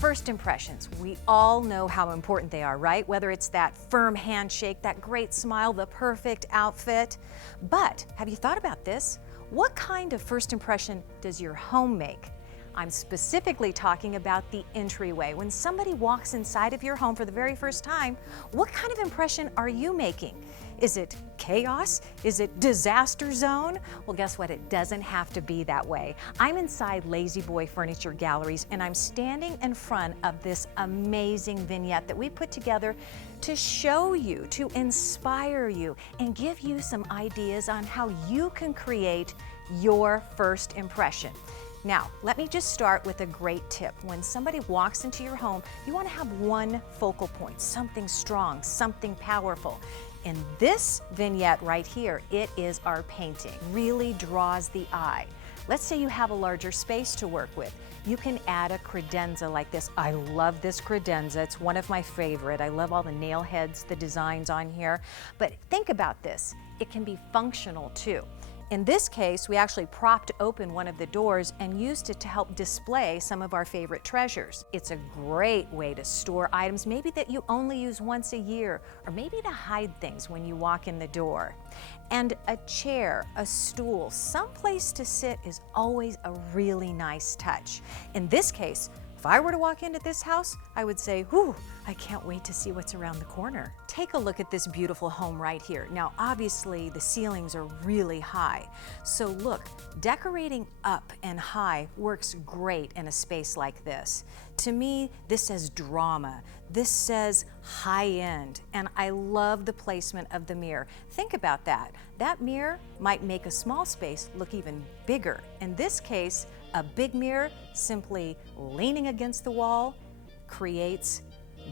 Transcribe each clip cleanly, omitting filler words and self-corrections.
First impressions, we all know how important they are, right? Whether it's that firm handshake, that great smile, the perfect outfit. But have you thought about this? What kind of first impression does your home make? I'm specifically talking about the entryway. When somebody walks inside of your home for the very first time, what kind of impression are you making? Is it chaos? Is it disaster zone? Well, guess what? It doesn't have to be that way. I'm inside Lazy Boy Furniture Galleries, and I'm standing in front of this amazing vignette that we put together to show you, to inspire you, and give you some ideas on how you can create your first impression. Now, let me just start with a great tip. When somebody walks into your home, you want to have one focal point, something strong, something powerful. In this vignette right here, it is our painting. Really draws the eye. Let's say you have a larger space to work with. You can add a credenza like this. I love this credenza. It's one of my favorite. I love all the nail heads, the designs on here. But think about this. It can be functional too. In this case, we actually propped open one of the doors and used it to help display some of our favorite treasures. It's a great way to store items, maybe that you only use once a year, or maybe to hide things when you walk in the door. And a chair, a stool, someplace to sit is always a really nice touch. In this case, if I were to walk into this house, I would say, whew, I can't wait to see what's around the corner. Take a look at this beautiful home right here. Now, obviously, the ceilings are really high. So look, decorating up and high works great in a space like this. To me, this says drama. This says high end, and I love the placement of the mirror. Think about that. That mirror might make a small space look even bigger. In this case, a big mirror simply leaning against the wall creates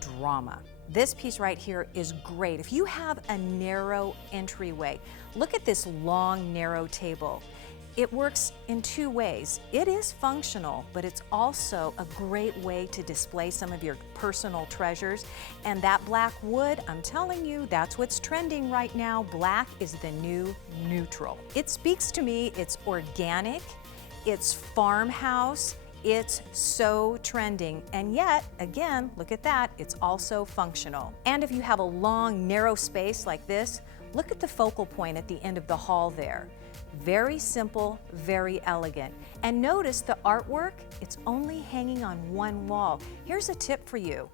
drama. This piece right here is great. If you have a narrow entryway, look at this long, narrow table. It works in two ways. It is functional, but it's also a great way to display some of your personal treasures. And that black wood, I'm telling you, that's what's trending right now. Black is the new neutral. It speaks to me. It's organic. It's farmhouse, it's so trending, and yet, again, look at that, it's also functional. And if you have a long, narrow space like this, look at the focal point at the end of the hall there. Very simple, very elegant. And notice the artwork, it's only hanging on one wall. Here's a tip for you.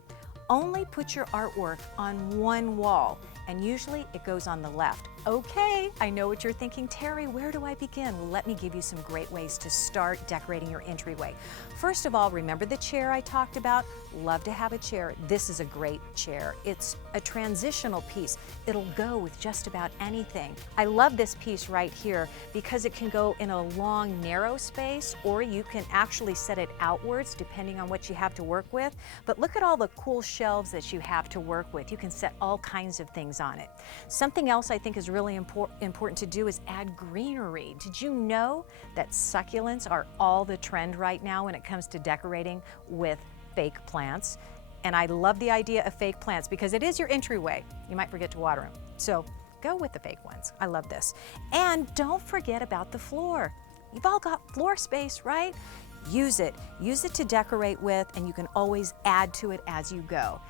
Only put your artwork on one wall, and usually it goes on the left. Okay, I know what you're thinking, Terry, where do I begin? Well, let me give you some great ways to start decorating your entryway. First of all, remember the chair I talked about? Love to have a chair. This is a great chair. It's a transitional piece. It'll go with just about anything. I love this piece right here because it can go in a long, narrow space, or you can actually set it outwards depending on what you have to work with. But look at all the cool shelves that you have to work with. You can set all kinds of things on it. Something else I think is really important to do is add greenery. Did you know that succulents are all the trend right now when it comes to decorating with fake plants? And I love the idea of fake plants because it is your entryway. You might forget to water them. So go with the fake ones. I love this. And don't forget about the floor. You've all got floor space, right? Use it. Use it to decorate with, and you can always add to it as you go.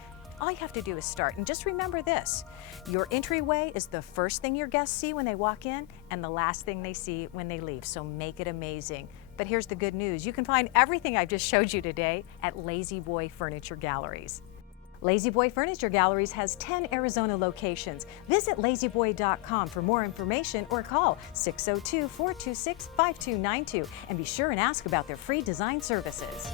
All you have to do is start. And just remember this, your entryway is the first thing your guests see when they walk in and the last thing they see when they leave. So make it amazing. But here's the good news. You can find everything I've just showed you today at Lazy Boy Furniture Galleries. Lazy Boy Furniture Galleries has 10 Arizona locations. Visit lazyboy.com for more information or call 602-426-5292 and be sure and ask about their free design services.